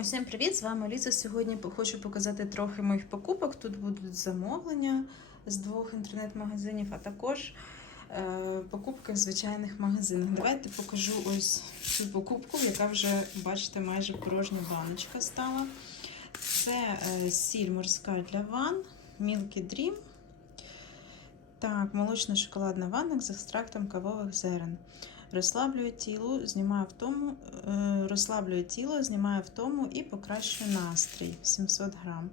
Усім привіт! З вами Ліза. Сьогодні хочу показати трохи моїх покупок. Тут будуть замовлення з двох інтернет-магазинів, а також е, покупки в звичайних магазинах. Давайте покажу ось цю покупку, яка вже, бачите, майже порожня баночка стала. Це е, сіль морська для ван, Milky Dream. Так, молочно-шоколадна ванна з екстрактом кавових зерен. Розслаблює тіло, знімає втому, е, розслаблює тіло, знімає втому і покращує настрій 700 грам.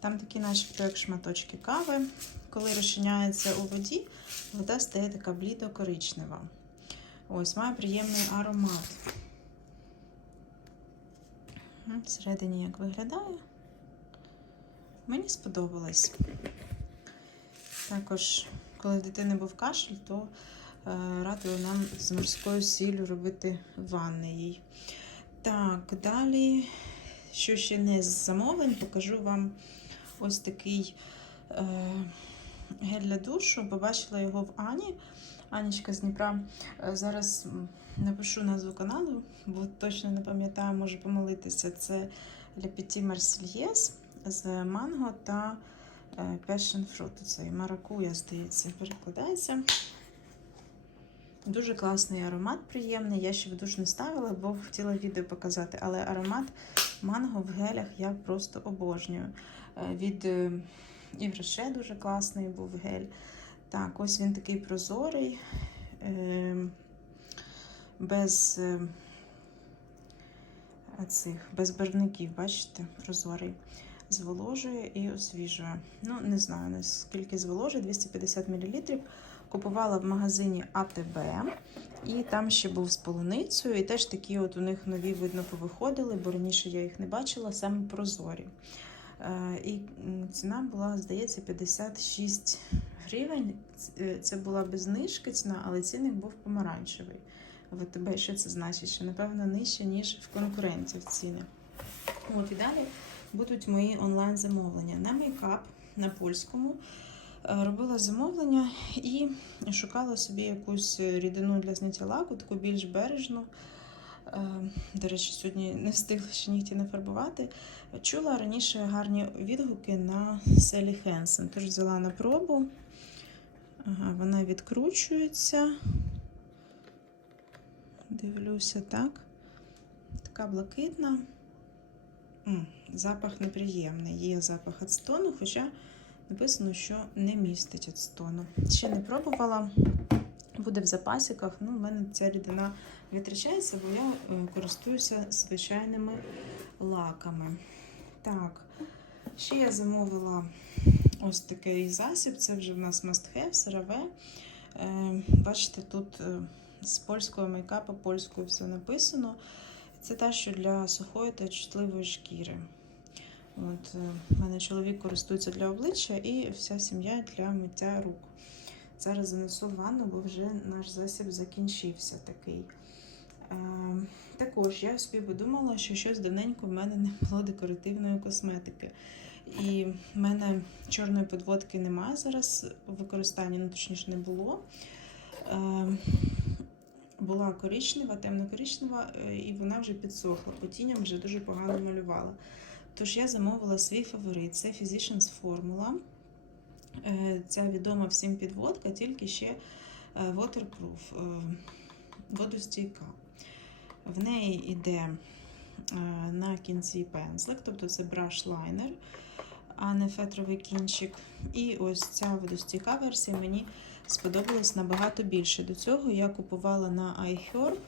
Там такі, начебто, як шматочки кави. Коли розчиняється у воді, вода стає така блідо-коричнева. Ось, має приємний аромат. Всередині як виглядає. Мені сподобалось. Також, коли в дитини був кашель, то радили нам з морською сіллю робити ванни їй. Так, далі, що ще не з замовлень, покажу вам ось такий е, гель для душу. Побачила його в Ані. Анічка з Дніпра. Е, Зараз напишу назву каналу, бо точно не пам'ятаю, можу помилитися. Це Le Petit Marseillaise з манго та е, Passion Fruit. Це маракуя, здається, перекладається. Дуже класний аромат, приємний. Я ще в душ не ставила, бо хотіла відео показати. Але аромат манго в гелях я просто обожнюю. Е, Від е, дуже класний був гель. Так, ось він такий прозорий, е, без цих, без барвників, бачите, прозорий. Зволожує і освіжує. Ну, не знаю, наскільки зволожує, 250 мл. Купувала в магазині АТБ, і там ще був з полуницею. І теж такі от у них нові, видно, повиходили, бо раніше я їх не бачила, саме прозорі. Е, І ціна була, здається, 56 гривень. Це була без знижки ціна, але цінник був помаранчевий. В АТБ що це значить? Що, напевно, нижче, ніж в конкурентів ціни. От і далі будуть мої онлайн-замовлення на мейкап на польському. Робила замовлення і шукала собі якусь рідину для зняття лаку, таку більш бережну. Е, До речі, сьогодні не встигла ще нігті нафарбувати. Чула раніше гарні відгуки на Селі Хенсен, тож взяла на пробу. Ага, вона відкручується. Дивлюся, так. Така блакитна. М, Запах неприємний. Є запах ацетону, хоча написано, що не містить ацетону. Ще не пробувала. Буде в запасиках. Ну, в мене ця рідина витрачається, бо я е, користуюся звичайними лаками. Так, ще я замовила ось такий засіб. Це вже в нас have, CeraVe. Е, Бачите, тут е, з польського мейкапу, польською все написано. Це те, що для сухої та чутливої шкіри. От, е, в мене чоловік користується для обличчя і вся сім'я для миття рук. Зараз занесу ванну, бо вже наш засіб закінчився такий. Е, також я собі подумала, що щось давненько в мене не було декоративної косметики. І в мене чорної подводки немає зараз у використанні, ну точніше не було. Е, була коричнева, темно-коричнева, е, і вона вже підсохла. По тіням вже дуже погано малювала. Тож я замовила свій фаворит це Physicians Formula. Е, Ця відома всім підводка, тільки ще е, waterproof, е, водостійка. В неї йде на кінці пензлик, тобто це liner, а не фетровий кінчик. І ось ця водостійка версія мені сподобалась набагато більше. До цього я купувала на iHerb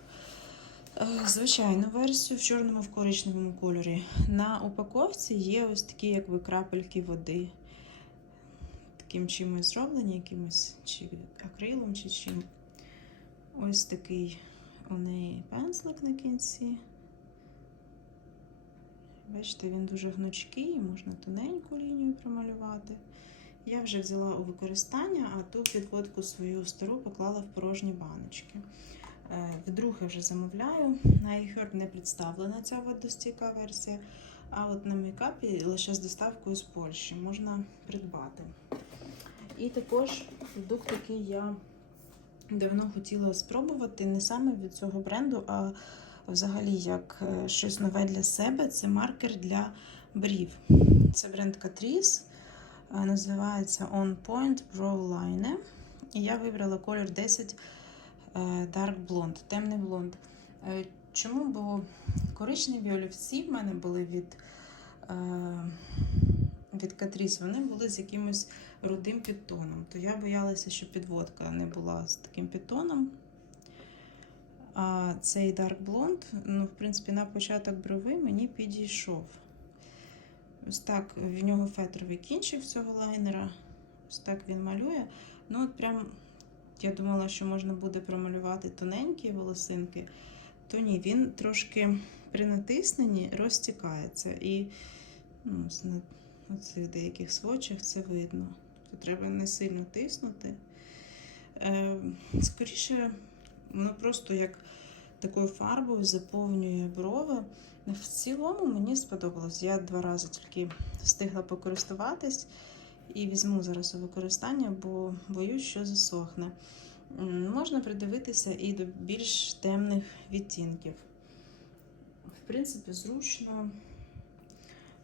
звичайну версію в чорному в коричневому кольорі. На упаковці є ось такі, якби крапельки води. Таким чимось зроблені, якимось чи акрилом, чи чим. Ось такий у неї пензлик на кінці. Бачите, він дуже гнучкий, можна тоненьку лінію промалювати. Я вже взяла у використання, а ту підводку свою стару поклала в порожні баночки. Е, Вдруге вже замовляю. На iHerb не представлена ця водостійка версія, а от на мейкапі лише з доставкою з Польщі можна придбати. І також продукт, який я давно хотіла спробувати, не саме від цього бренду, а взагалі як е, щось нове для себе. Це маркер для брів. Це бренд Catrice. Називається On Point Brow Line. І я вибрала колір 10 е, Dark Blonde, темний блонд. Е, Чому? Бо коричневі олівці в мене були від, е, від Catrice, вони були з якимось рудим підтоном. То я боялася, що підводка не була з таким підтоном. А цей Dark Blonde, ну, в принципі, на початок брови мені підійшов. Ось так в нього фетровий кінчик цього лайнера. Ось так він малює. Ну, от прям я думала, що можна буде промалювати тоненькі волосинки, то ні, він трошки при натисненні розтікається. І ну, на цих деяких свочах це видно. То треба не сильно тиснути. Е, скоріше, воно просто як такою фарбою заповнює брови. В цілому мені сподобалось. Я два рази тільки встигла покористуватись і візьму зараз у використання, бо боюсь, що засохне. Можна придивитися і до більш темних відтінків. В принципі, зручно.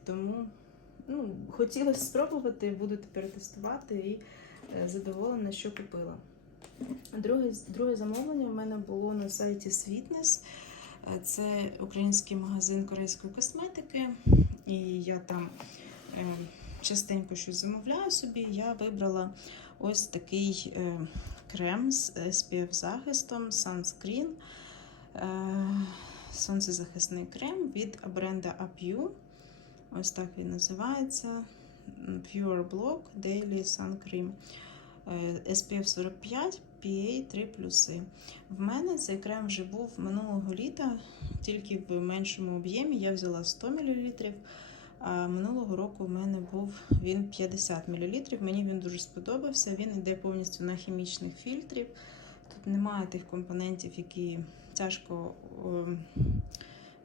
Тому ну, хотілося спробувати, буду тепер тестувати і е, задоволена, що купила. Друге, друге замовлення в мене було на сайті Sweetness. Е, Це український магазин корейської косметики, і я там е, частенько щось замовляю собі. Я вибрала ось такий е, крем з SPF захистом. Е, Сонцезахисний крем від бренду Apu. Ось так він називається. Pure Block Daily Sun Cream. SPF 45 PA 3 плюси. В мене цей крем вже був минулого літа, тільки в меншому об'ємі. Я взяла 100 мл, минулого року в мене був він 50 мл. Мені він дуже сподобався. Він йде повністю на хімічних фільтрів. Тут немає тих компонентів, які тяжко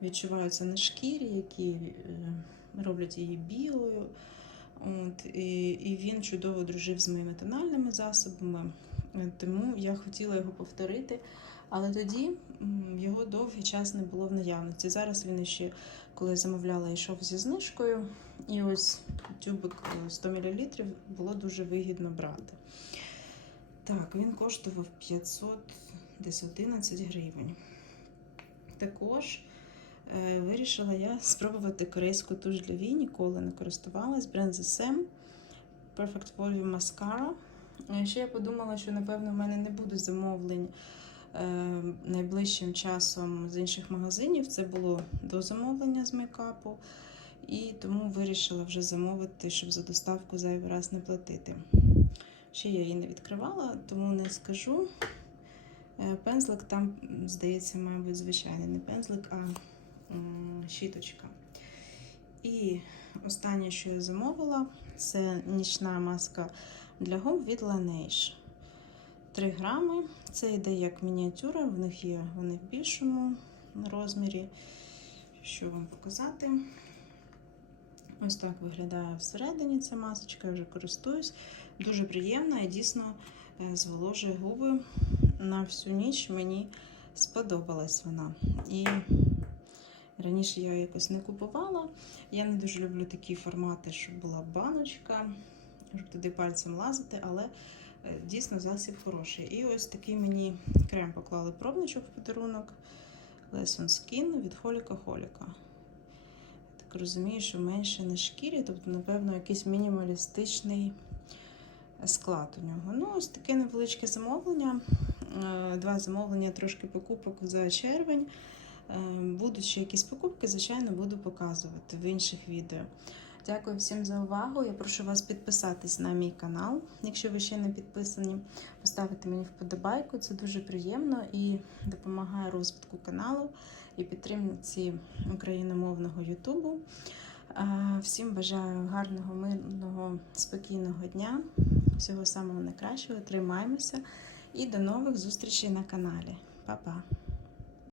відчуваються на шкірі, які е, роблять її білою. От, і, і він чудово дружив з моїми тональними засобами, тому я хотіла його повторити. Але тоді його довгий час не було в наявності. Зараз він ще, коли я замовляла, йшов зі знижкою. І ось тюбик е, 100 мл було дуже вигідно брати. Так, він коштував 500 десь 11 гривень. Також е, вирішила я спробувати корейську туш для вій, ніколи не користувалась. Бренд The Sam Perfect Volume Mascara. Е, Ще я подумала, що напевно в мене не буде замовлень е, найближчим часом з інших магазинів. Це було до замовлення з мейкапу. І тому вирішила вже замовити, щоб за доставку зайвий раз не платити. Ще я її не відкривала, тому не скажу. Е, Пензлик там, здається, має бути звичайний не пензлик, а щіточка. І останнє, що я замовила, це нічна маска для губ від Laneige. 3 грами. Це йде як мініатюра, в них є вони в більшому розмірі. Що вам показати? Ось так виглядає всередині ця масочка, я вже користуюсь. Дуже приємна і дійсно е, зволожує губи на всю ніч. Мені сподобалась вона. І раніше я якось не купувала. Я не дуже люблю такі формати, щоб була баночка, щоб туди пальцем лазити, але дійсно засіб хороший. І ось такий мені крем поклали пробничок в подарунок. Lesson Skin від Холіка Холіка. Так розумію, що менше на шкірі, тобто, напевно, якийсь мінімалістичний склад у нього. Ну, ось таке невеличке замовлення. Е, Два замовлення, трошки покупок за червень. Е, Будуть ще якісь покупки, звичайно, буду показувати в інших відео. Дякую всім за увагу. Я прошу вас підписатись на мій канал, якщо ви ще не підписані, поставити мені вподобайку. Це дуже приємно і допомагає розвитку каналу і підтримці україномовного Ютубу. Всім бажаю гарного, мирного, спокійного дня. Всього самого найкращого. Тримаємося і до нових зустрічей на каналі. Па-па!